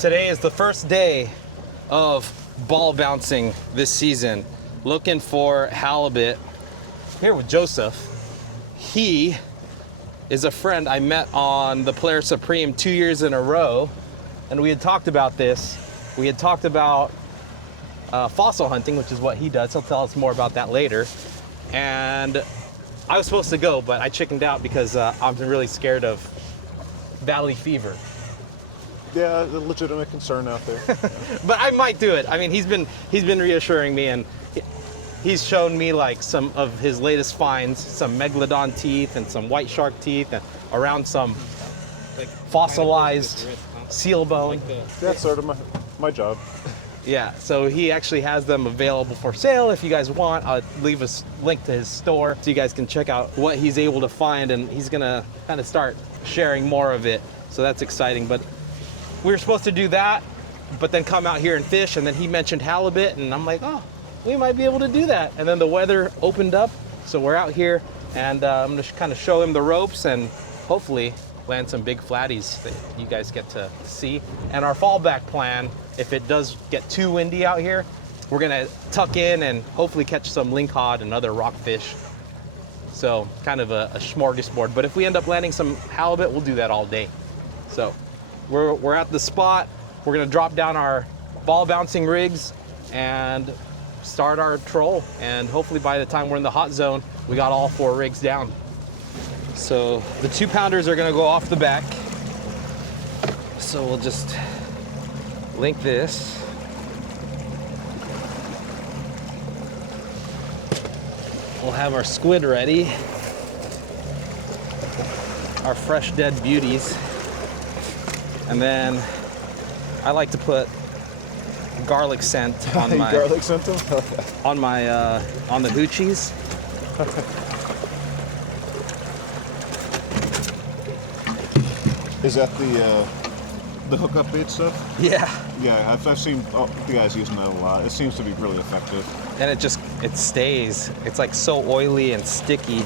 Today is the first day of ball bouncing this season. Looking for halibut. Here with Joseph. He is a friend I met on the Player Supreme 2 years in a row, and we had talked about this. We had talked about fossil hunting, which is what he does. He'll tell us more about that later. And I was supposed to go, but I chickened out because I'm really scared of valley fever. Yeah, a legitimate concern out there. But I might do it. I mean, he's been reassuring me, and he's shown me like some of his latest finds, some megalodon teeth and some white shark teeth, and around some like fossilized seal bone. That's sort of my job. Yeah, so he actually has them available for sale if you guys want. I'll leave a link to his store so you guys can check out what he's able to find, and he's gonna kind of start sharing more of it. So that's exciting. But we were supposed to do that, but then come out here and fish, and then he mentioned halibut, and I'm like, oh, we might be able to do that. And then the weather opened up, so we're out here, and I'm gonna kind of show him the ropes and hopefully land some big flatties that you guys get to see. And our fallback plan, if it does get too windy out here, we're gonna tuck in and hopefully catch some lingcod and other rockfish. So kind of a smorgasbord. But if we end up landing some halibut, we'll do that all day. So we're at the spot. We're gonna drop down our ball bouncing rigs and start our troll. And hopefully by the time we're in the hot zone, we got all 4 rigs down. So the 2-pounders are gonna go off the back. So we'll just link this. We'll have our squid ready. Our fresh dead beauties. And then I like to put garlic scent on my garlic scent on the hoochies. Is that the hookup bait stuff? Yeah. Yeah, I've seen the guys using that a lot. It seems to be really effective. And it stays. It's like so oily and sticky.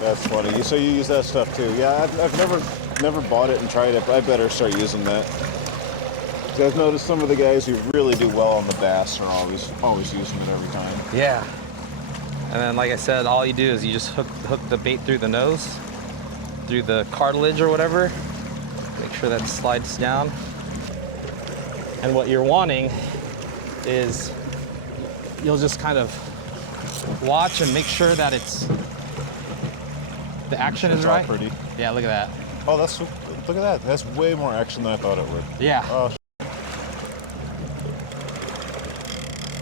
That's funny. So you use that stuff too? Yeah, I've never bought it and tried it, but I better start using that. Because I've noticed some of the guys who really do well on the bass are always using it every time. Yeah. And then, like I said, all you do is you just hook the bait through the nose, through the cartilage or whatever. Make sure that slides down. And what you're wanting is you'll just kind of watch and make sure that the action is right. Pretty. Yeah, look at that. Oh, look at that. That's way more action than I thought it would. Yeah. Oh,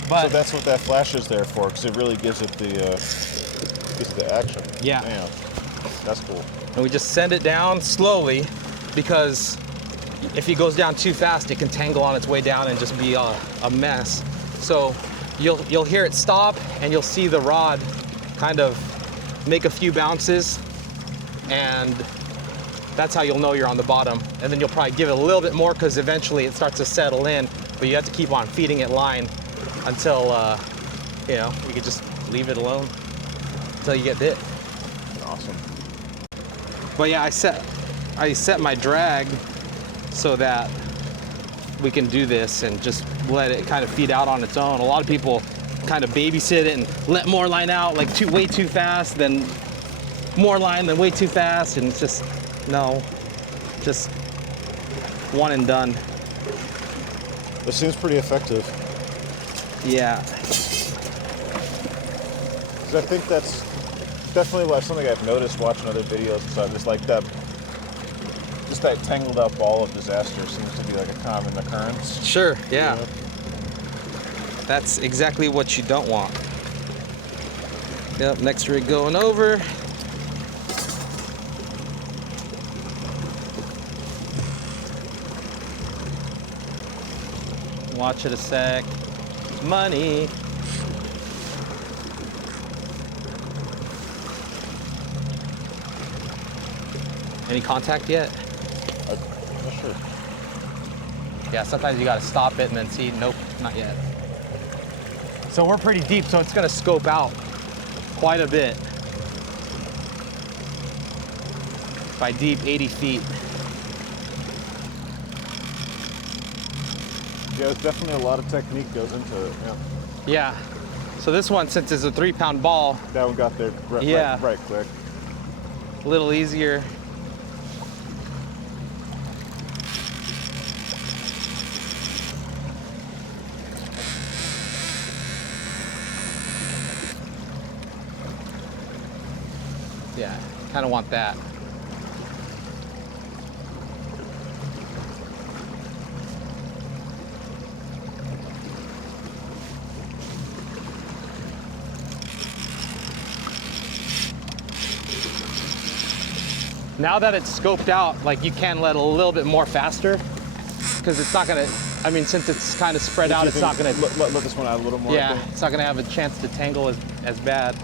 but so that's what that flash is there for, because it really gives it the action. Yeah. Damn. That's cool. And we just send it down slowly, because if it goes down too fast, it can tangle on its way down and just be a mess. So you'll hear it stop, and you'll see the rod kind of make a few bounces, and that's how you'll know you're on the bottom. And then you'll probably give it a little bit more, because eventually it starts to settle in, but you have to keep on feeding it line until you can just leave it alone until you get bit. Awesome. But yeah, I set my drag so that we can do this and just let it kind of feed out on its own. A lot of people kind of babysit it and let more line out, like way too fast, then more line, then way too fast, and it's just, no, just one and done. It seems pretty effective. Yeah. 'Cause I think that's definitely something I've noticed watching other videos and stuff. Just like that tangled up ball of disaster seems to be like a common occurrence. Sure, yeah. You know? That's exactly what you don't want. Yep, next rig going over. Watch it a sec. Money. Any contact yet? I'm not sure. Yeah, sometimes you gotta stop it and then see, nope, not yet. So we're pretty deep, so it's gonna scope out quite a bit. By deep, 80 feet. Yeah, there's definitely a lot of technique goes into it. Yeah. Yeah. So this one, since it's a 3-pound ball, That one got there right quick. a little easier. Yeah, kind of want that. Now that it's scoped out, like you can let a little bit more faster because it's not gonna, I mean, since it's kind of spread out, it's not gonna. Let this one out a little more. Yeah, it's not gonna have a chance to tangle as bad.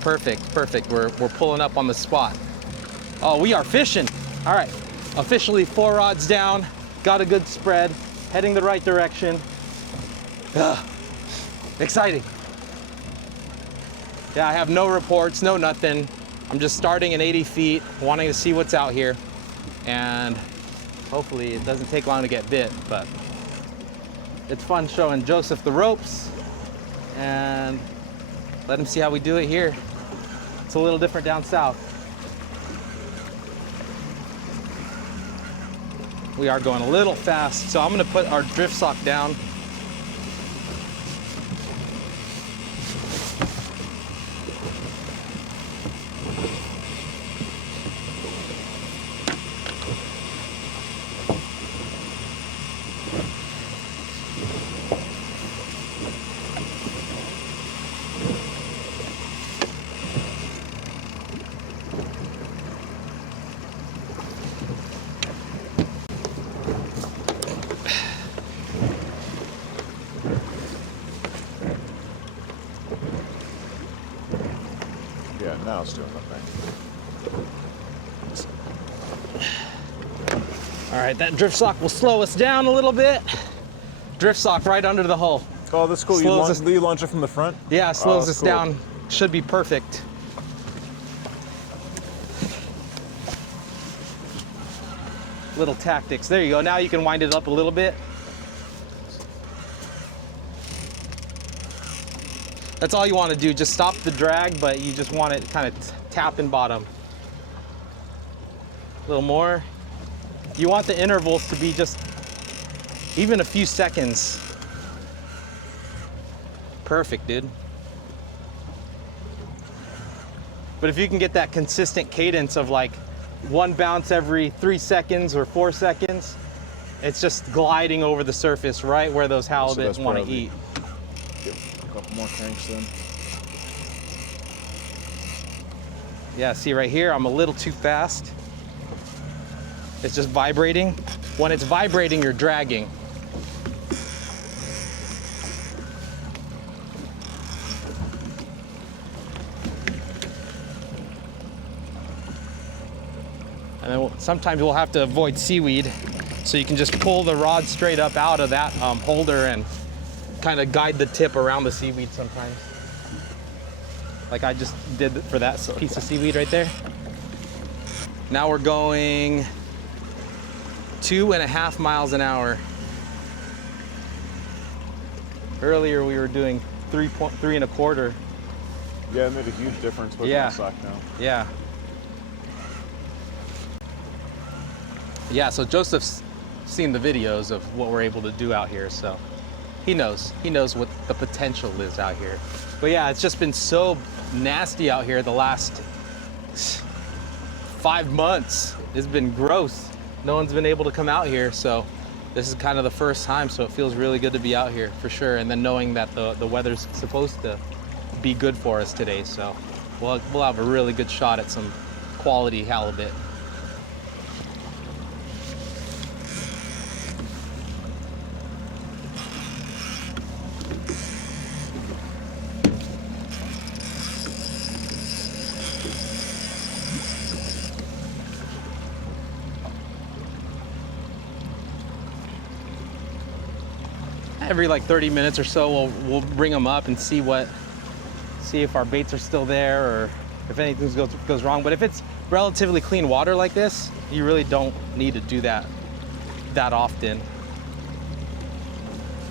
Perfect, perfect. We're pulling up on the spot. Oh, we are fishing. All right, officially 4 rods down, got a good spread, heading the right direction. Ugh. Exciting. Yeah, I have no reports, no nothing. I'm just starting at 80 feet, wanting to see what's out here. And hopefully it doesn't take long to get bit, but it's fun showing Joseph the ropes and let him see how we do it here. It's a little different down south. We are going a little fast, so I'm gonna put our drift sock down. Yeah, now it's doing the thing. All right, that drift sock will slow us down a little bit. Drift sock right under the hull. Oh, that's cool. You launch it from the front? Yeah, slows us cool. down. Should be perfect. Little tactics. There you go. Now you can wind it up a little bit. That's all you want to do. Just stop the drag, but you just want it kind of tapping bottom. A little more. You want the intervals to be just even a few seconds. Perfect, dude. But if you can get that consistent cadence of like one bounce every 3 seconds or 4 seconds, it's just gliding over the surface right where those halibut want to eat. A couple more cranks then. Yeah, see right here, I'm a little too fast. It's just vibrating. When it's vibrating, you're dragging. And then sometimes we'll have to avoid seaweed, so you can just pull the rod straight up out of that holder and kind of guide the tip around the seaweed sometimes. Like I just did for that piece of seaweed right there. Now we're going 2.5 miles an hour. Earlier we were doing 3.25. Yeah, it made a huge difference with the sock now. Yeah. Yeah, so Joseph's seen the videos of what we're able to do out here, so he knows what the potential is out here. But yeah, it's just been so nasty out here the last 5 months. It's been gross. No one's been able to come out here, so this is kind of the first time, so it feels really good to be out here for sure. And then knowing that the weather's supposed to be good for us today, so we'll have a really good shot at some quality halibut. every like 30 minutes or so, we'll bring them up and see if our baits are still there or if anything goes wrong. But if it's relatively clean water like this, you really don't need to do that often.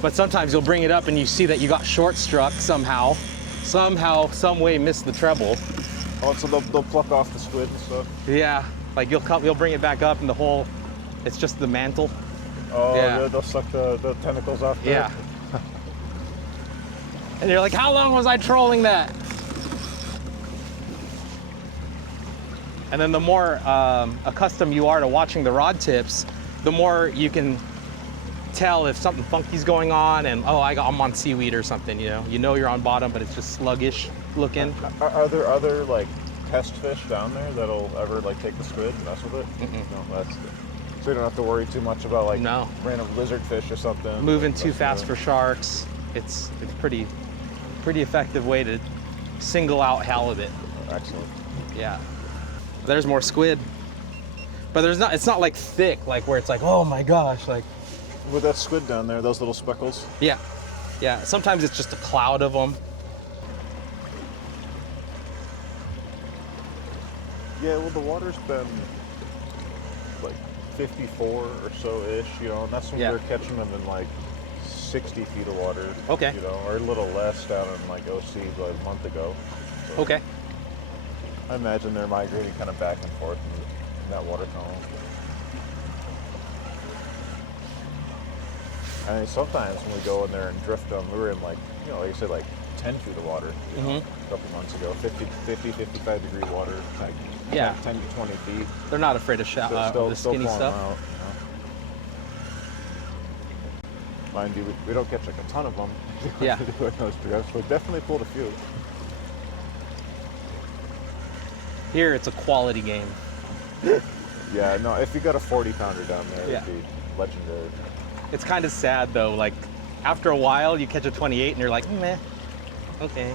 But sometimes you'll bring it up and you see that you got short struck somehow, some way missed the treble. Oh, so they'll pluck off the squid and stuff? Yeah, like you'll bring it back up and it's just the mantle. Oh, yeah. They'll suck the tentacles off there? Yeah. And you're like, how long was I trolling that? And then the more accustomed you are to watching the rod tips, the more you can tell if something funky's going on and, oh, I'm on seaweed or something, you know you're on bottom, but it's just sluggish looking. Are there other like test fish down there that'll ever like take the squid and mess with it? No, that's good. So you don't have to worry too much about like random lizard fish or something. Moving too fast for sharks. It's pretty effective way to single out halibut. Excellent. Yeah. There's more squid. But it's not like thick, like where it's like, oh my gosh, like. With that squid down there, those little speckles? Yeah. Yeah, sometimes it's just a cloud of them. Yeah, well the water's been like 54 or so-ish, and that's when we're catching them in like 60 feet of water. Okay. Or a little less down in like OC like a month ago. So okay. I imagine they're migrating kind of back and forth in that water column. I mean, sometimes when we go in there and drift them, we were in like, like I said, like 10 feet of water a couple months ago, 50, 55 degree water, like 10 to 20 feet. They're not afraid of the skinny stuff. Out, Mind you, we don't catch like a ton of them. Yeah. Those trips, but definitely pulled a few. Here, it's a quality game. Yeah, no, if you got a 40 pounder down there, it'd be legendary. It's kind of sad though, like after a while you catch a 28 and you're like, meh, okay.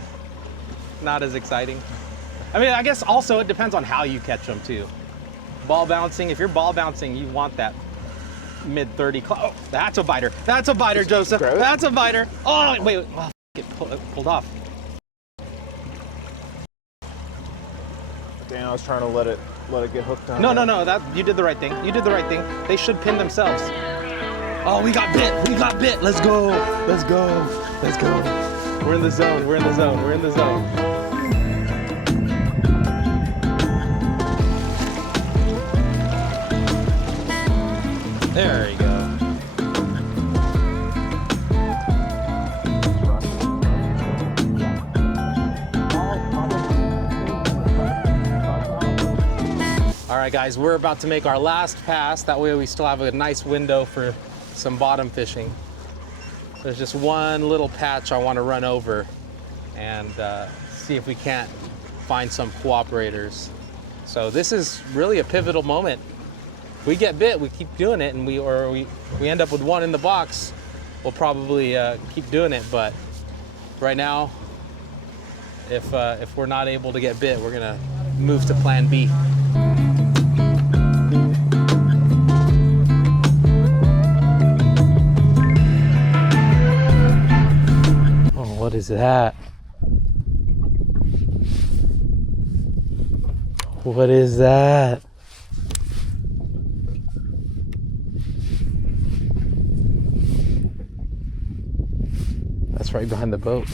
Not as exciting. I mean, I guess also it depends on how you catch them too. Ball bouncing, if you're ball bouncing, you want that mid 30. Oh, that's a biter. That's a biter, Joseph. That's a biter. Oh, wait, oh, it pulled off. Damn, I was trying to let it get hooked on. No, you did the right thing. You did the right thing. They should pin themselves. Oh, we got bit. We got bit. Let's go. Let's go. Let's go. We're in the zone. We're in the zone. We're in the zone. There you go. All right, guys, we're about to make our last pass. That way we still have a nice window for some bottom fishing. There's just one little patch I want to run over and see if we can't find some cooperators. So this is really a pivotal moment. We get bit, we keep doing it, and we end up with one in the box. We'll probably keep doing it, but right now, if we're not able to get bit, we're gonna move to plan B. What is that? What is that? That's right behind the boat.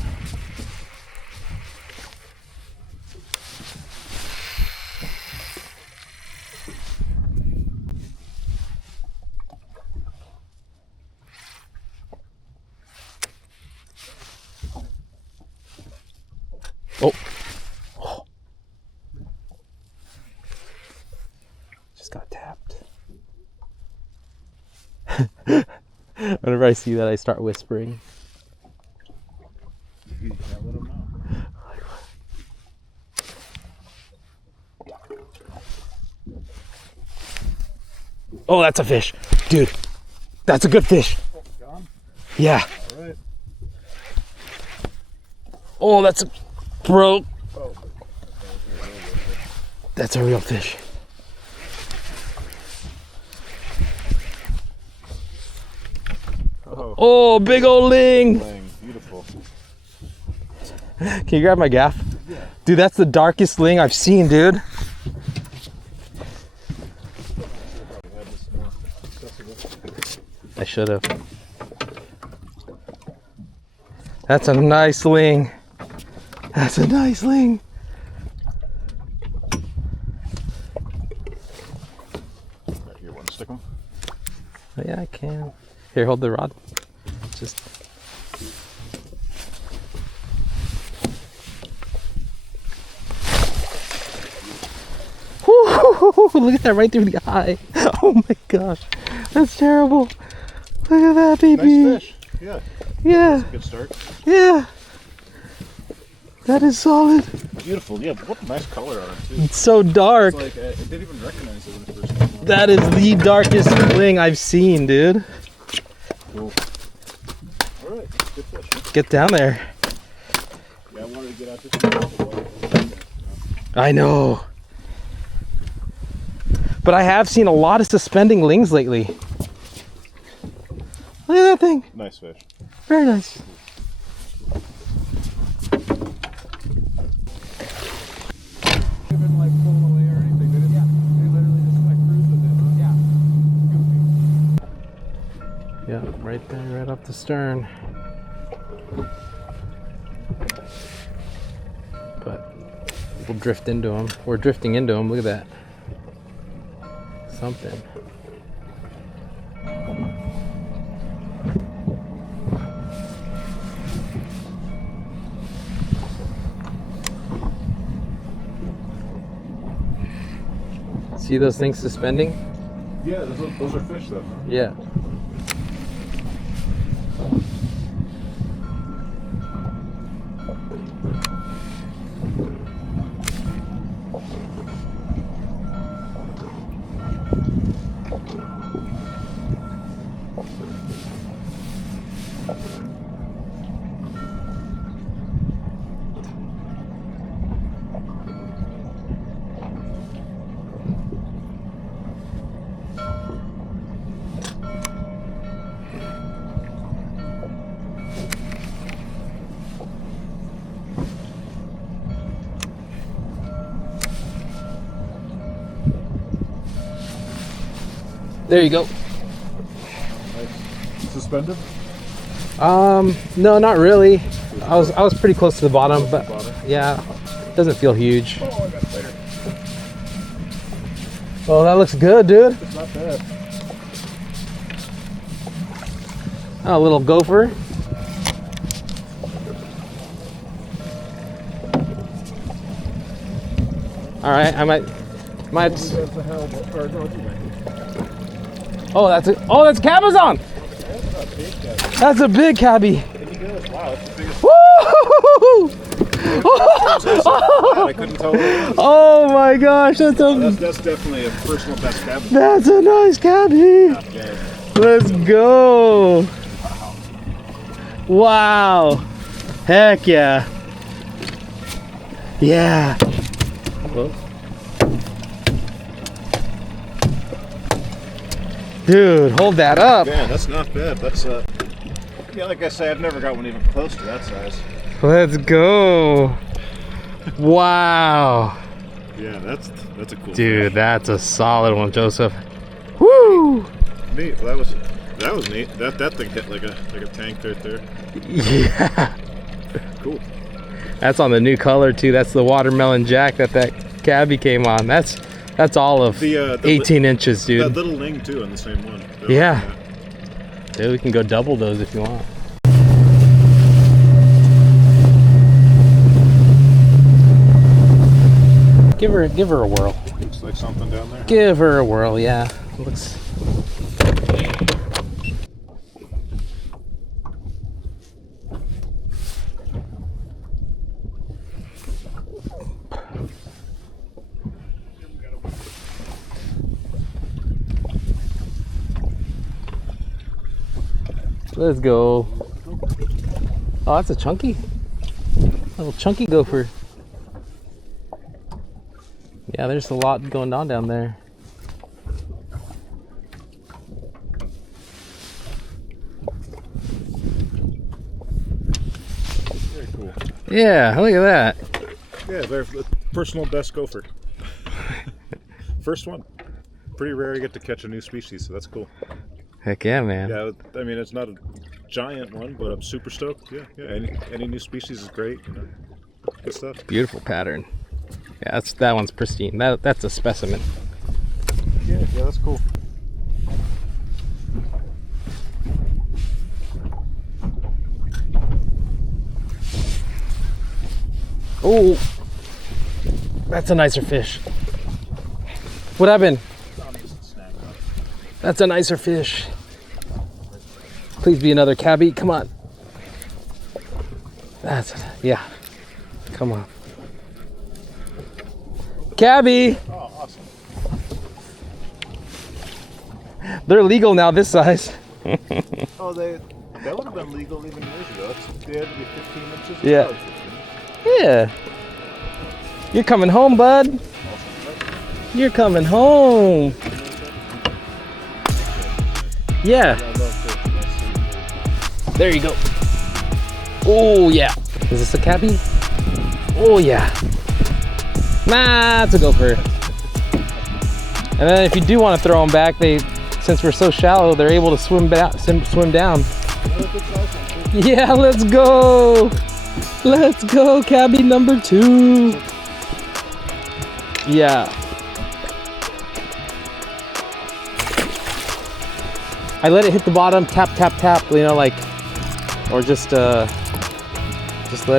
Oh. Oh. Just got tapped. Whenever I see that, I start whispering. Oh, that's a fish. Dude, that's a good fish. Yeah. Oh, that's a... Bro, that's a real fish. Oh, big old ling. Beautiful. Can you grab my gaff? Yeah. Dude, that's the darkest ling I've seen, dude. I should have. That's a nice ling. That's a nice ling. Here, want to stick them? Oh, yeah, I can. Here, hold the rod. Just. Woo, look at that right through the eye. Oh my gosh. That's terrible. Look at that, baby. Nice fish. Yeah. Yeah. That's a good start. Yeah. That is solid. Beautiful. Yeah, what a nice color on it, too. It's so dark. It's like, I didn't even recognize it when it first came on. That is the darkest ling I've seen, dude. Cool. All right. Good fish. Get down there. Yeah, I wanted to get out this. I know. But I have seen a lot of suspending lings lately. Look at that thing. Nice fish. Very nice. Yeah, right there, right off the stern. But we'll drift into them. We're drifting into them. Look at that. Something. See those things suspending? Yeah, those are fish, though. Yeah. There you go. Nice. Suspended? No, not really. I was pretty close to the bottom, but yeah, it doesn't feel huge. Oh, I got it later. Well, that looks good, dude. It's not bad. Oh, a little gopher. All right, I might. That's a halibut. Or no, it's a wing. Oh, that's a. Oh, that's Cabezon. That's a big cabby. Wow, that's the biggest. Woo! I couldn't tell what it was. Oh my gosh, that's That's definitely a personal best cabin. that's a nice cabby. Okay. Let's go. Wow. Heck yeah. Yeah. Whoa. Dude, hold that up. Yeah, that's not bad. That's yeah, like I say, I've never got one even close to that size. Let's go. Wow. Yeah, that's a cool. Dude, fish. that's a solid one, Joseph. Woo! Neat. Well, that was neat. That thing hit like a tank right there. Yeah. Cool. That's on the new color too. That's the watermelon jack that cabby came on. That's all of The 18 inches, dude. That little ling too on the same one. Yeah. Dude, we can go double those if you want. Give her a whirl. Looks like something down there. Give her a whirl, yeah. Looks. Let's go. Oh, that's a chunky. Little chunky gopher. Yeah, there's a lot going on down there. Yeah, look at that. Yeah, they're the personal best gopher. First one. Pretty rare to get to catch a new species, so that's cool. Heck yeah, man. Yeah, I mean, it's not a giant one, but I'm super stoked. Yeah. Any new species is great. You know, good stuff. Beautiful pattern. Yeah, that one's pristine. That's a specimen. Yeah, that's cool. Oh, that's a nicer fish. What happened? That's a nicer fish. Please be another cabbie. Come on. Yeah. Come on. Cabbie. Oh, awesome. They're legal now this size. Oh, that would have been legal even years ago. They had to be 15 inches. Yeah. Yeah. You're coming home, bud. You're coming home. Yeah. There you go. Oh, yeah. Is this a cabbie? Oh, yeah. Nah, it's a gopher. And then if you do want to throw them back, since we're so shallow, they're able to swim down. Yeah, let's go. Let's go, cabbie number 2. Yeah. I let it hit the bottom, tap, tap, tap, you know, like, or just let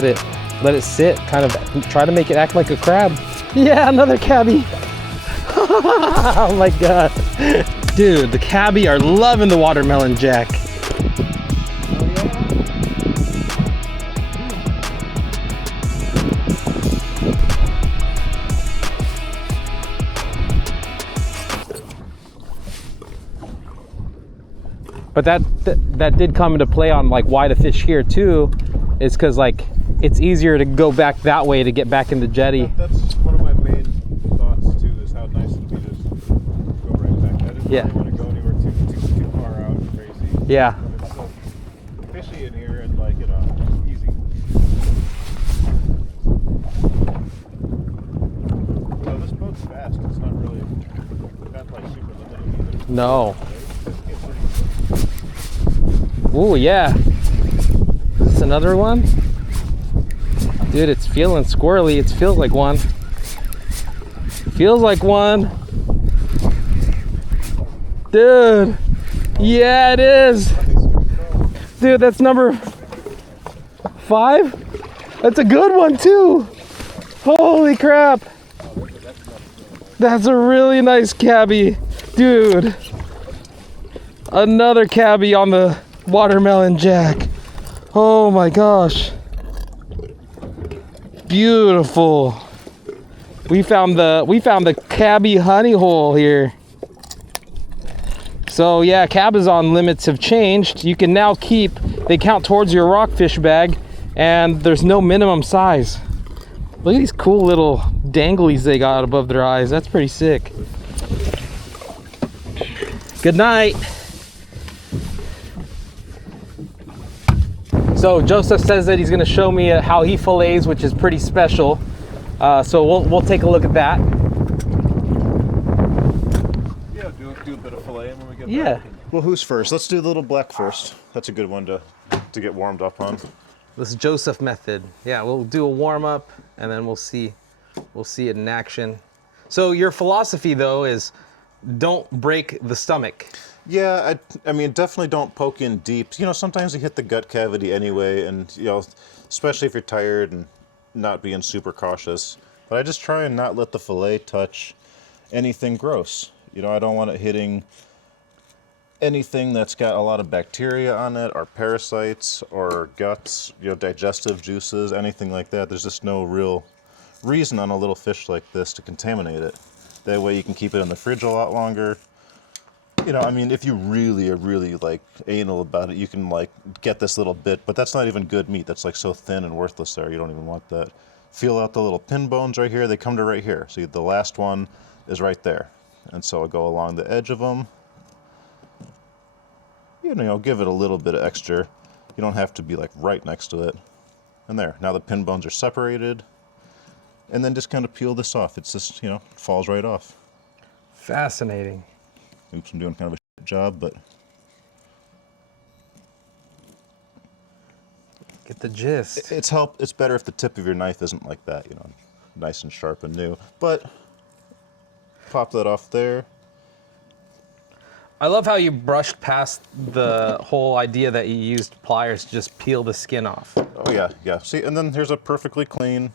it sit, kind of try to make it act like a crab. Yeah, another cabbie. Oh my God. Dude, the cabbie are loving the watermelon jack. But that did come into play on like why to fish here too, is because like it's easier to go back that way to get back in the jetty. That's one of my main thoughts too, is how nice it would be to just go right back. I didn't really want to go anywhere too far out and crazy. Yeah. But it's so fishy in here and like, you know, easy. So this boat's fast. It's not really not like super limited either. No. Ooh, yeah. Is this another one? Dude, it's feeling squirrely. It feels like one. Feels like one. Dude. Yeah, it is. Dude, that's number 5. That's a good one too. Holy crap. That's a really nice cabbie. Dude. Another cabbie on the watermelon jack. Oh my gosh. Beautiful. We found the cabbie honey hole here. So yeah, Cabezon limits have changed. You can now they count towards your rockfish bag, and there's no minimum size. Look at these cool little danglies they got above their eyes. That's pretty sick. Good night. So Joseph says that he's going to show me how he fillets, which is pretty special. So we'll take a look at that. Yeah, do a bit of fillet when we get back. Well, who's first? Let's do the little black first. That's a good one to get warmed up on. This Joseph method. Yeah, we'll do a warm up and then we'll see it in action. So your philosophy though is don't break the stomach. Yeah, I mean, definitely don't poke in deep. You know, sometimes you hit the gut cavity anyway, and, you know, especially if you're tired and not being super cautious. But I just try and not let the fillet touch anything gross. You know, I don't want it hitting anything that's got a lot of bacteria on it, or parasites, or guts, you know, digestive juices, anything like that. There's just no real reason on a little fish like this to contaminate it. That way you can keep it in the fridge a lot longer. You know, I mean, if you really are really like anal about it, you can like get this little bit, but that's not even good meat. That's like so thin and worthless there. You don't even want that. Feel out the little pin bones right here. They come to right here. See, the last one is right there. And so I'll go along the edge of them. You know, give it a little bit of extra. You don't have to be like right next to it. And there, now the pin bones are separated. And then just kind of peel this off. It's just, you know, falls right off. Fascinating. Oops, I'm doing kind of a shit job, but Get the gist. it's better if the tip of your knife isn't like that, you know, nice and sharp and new. But pop that off there. I love how you brushed past the whole idea that you used pliers to just peel the skin off. Oh yeah, yeah. See, and then here's a perfectly clean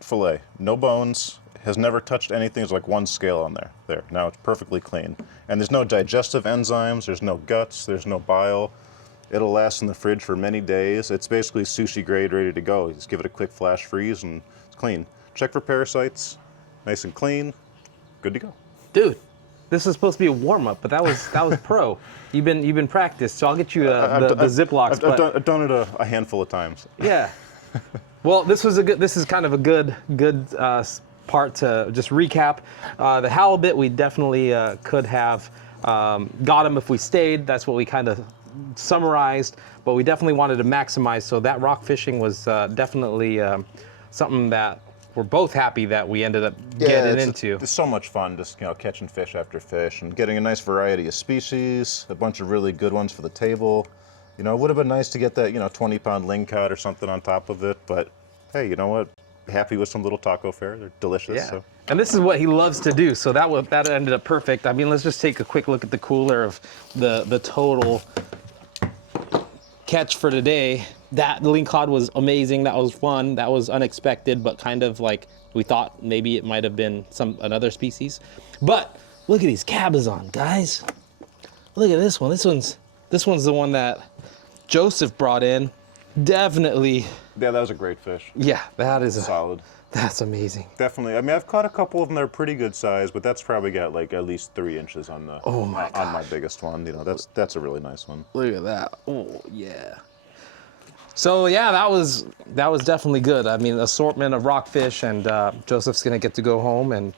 fillet. No bones, has never touched anything. There's like one scale on there. There, now it's perfectly clean. And there's no digestive enzymes, there's no guts, there's no bile. It'll last in the fridge for many days. It's basically sushi grade, ready to go. You just give it a quick flash freeze and it's clean. Check for parasites, nice and clean, good to go. Dude, this is supposed to be a warm-up, but that was pro. You've been practiced, so I'll get you the Ziplocs. I've done it a handful of times. Yeah. Well, this is kind of a good part to just recap. The halibut, we definitely could have got him if we stayed. That's what we kind of summarized, but we definitely wanted to maximize. So that rock fishing was definitely something that we're both happy that we ended up getting into. It's so much fun just, you know, catching fish after fish and getting a nice variety of species, a bunch of really good ones for the table. You know, it would have been nice to get that, you know, 20-pound lingcod or something on top of it, but hey, you know what? Happy with some little taco fare. They're delicious. Yeah. So. And this is what he loves to do, so that ended up perfect. I mean, let's just take a quick look at the cooler of the total catch for today. That lingcod was amazing. That was fun. That was unexpected, but kind of like we thought maybe it might have been another species. But look at these cabezon, guys. Look at this one. This one's the one that Joseph brought in. Definitely. Yeah, that was a great fish. Yeah, that is solid. That's amazing. Definitely. I mean, I've caught a couple of them that are pretty good size, but that's probably got like at least 3 inches on the on my biggest one. You know, that's a really nice one. Look at that. Oh yeah. So yeah, that was definitely good. I mean, assortment of rockfish, and Joseph's gonna get to go home and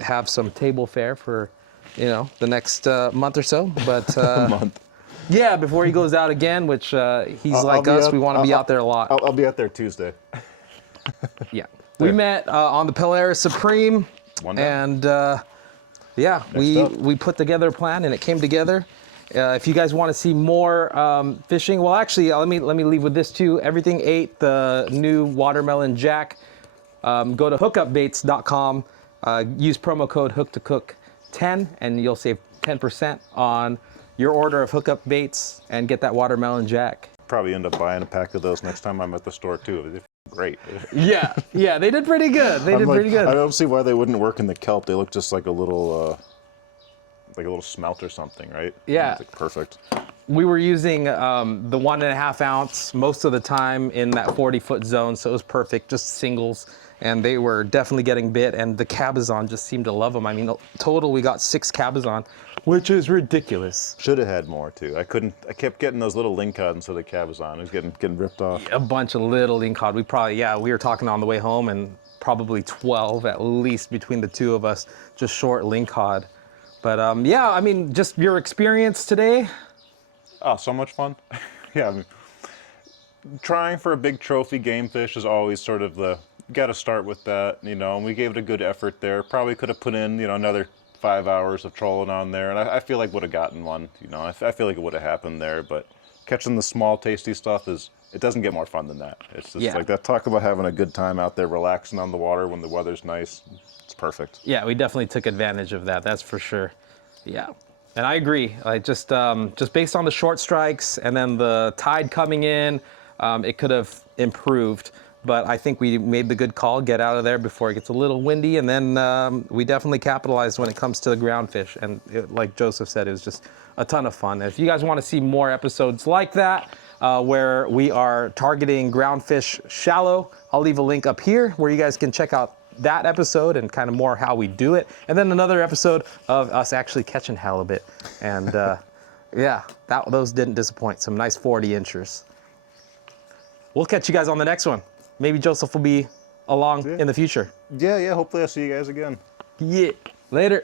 have some table fare for, you know, the next month or so. But month. Yeah, before he goes out again, which he's like us, we want to be out there a lot. I'll be out there Tuesday. Yeah. We met on the Polaris Supreme, and yeah, we put together a plan, and it came together. If you guys want to see more fishing, well, actually, let me leave with this too. Everything 8, the new watermelon jack. Go to hookupbaits.com. Use promo code HookToCook10, and you'll save 10% on your order of hookup baits and get that watermelon jack. Probably end up buying a pack of those next time I'm at the store too. They're great. Yeah, they did pretty good. Pretty good. I don't see why they wouldn't work in the kelp. They look just like a little smelt or something, right? Yeah. It's like perfect. We were using the 1.5 ounce most of the time in that 40-foot zone, so it was perfect, just singles. And they were definitely getting bit, and the cabezon just seemed to love them. I mean, total we got 6 cabezon, which is ridiculous. Should have had more too. I kept getting those little lingcod instead of cabezon. It was getting ripped off. A bunch of little lingcod. We were talking on the way home, and probably 12 at least between the two of us, just short lingcod. But yeah, I mean, just your experience today. Oh, so much fun. Yeah, I mean, trying for a big trophy game fish is always sort of got to start with that, you know, and we gave it a good effort there. Probably could have put in, you know, another 5 hours of trolling on there, and I feel like would have gotten one, you know. I feel like it would have happened there, but catching the small, tasty stuff it doesn't get more fun than that. It's just like that. Talk about having a good time out there, relaxing on the water when the weather's nice. It's perfect. Yeah, we definitely took advantage of that. That's for sure. Yeah. And I agree. Just based on the short strikes and then the tide coming in, it could have improved. But I think we made the good call, get out of there before it gets a little windy. And then we definitely capitalized when it comes to the ground fish. And like Joseph said, it was just a ton of fun. If you guys want to see more episodes like that, where we are targeting ground fish shallow, I'll leave a link up here where you guys can check out that episode and kind of more how we do it. And then another episode of us actually catching halibut. And yeah, those didn't disappoint. Some nice 40 inchers. We'll catch you guys on the next one. Maybe Joseph will be along in the future. Yeah, hopefully I'll see you guys again. Yeah, later.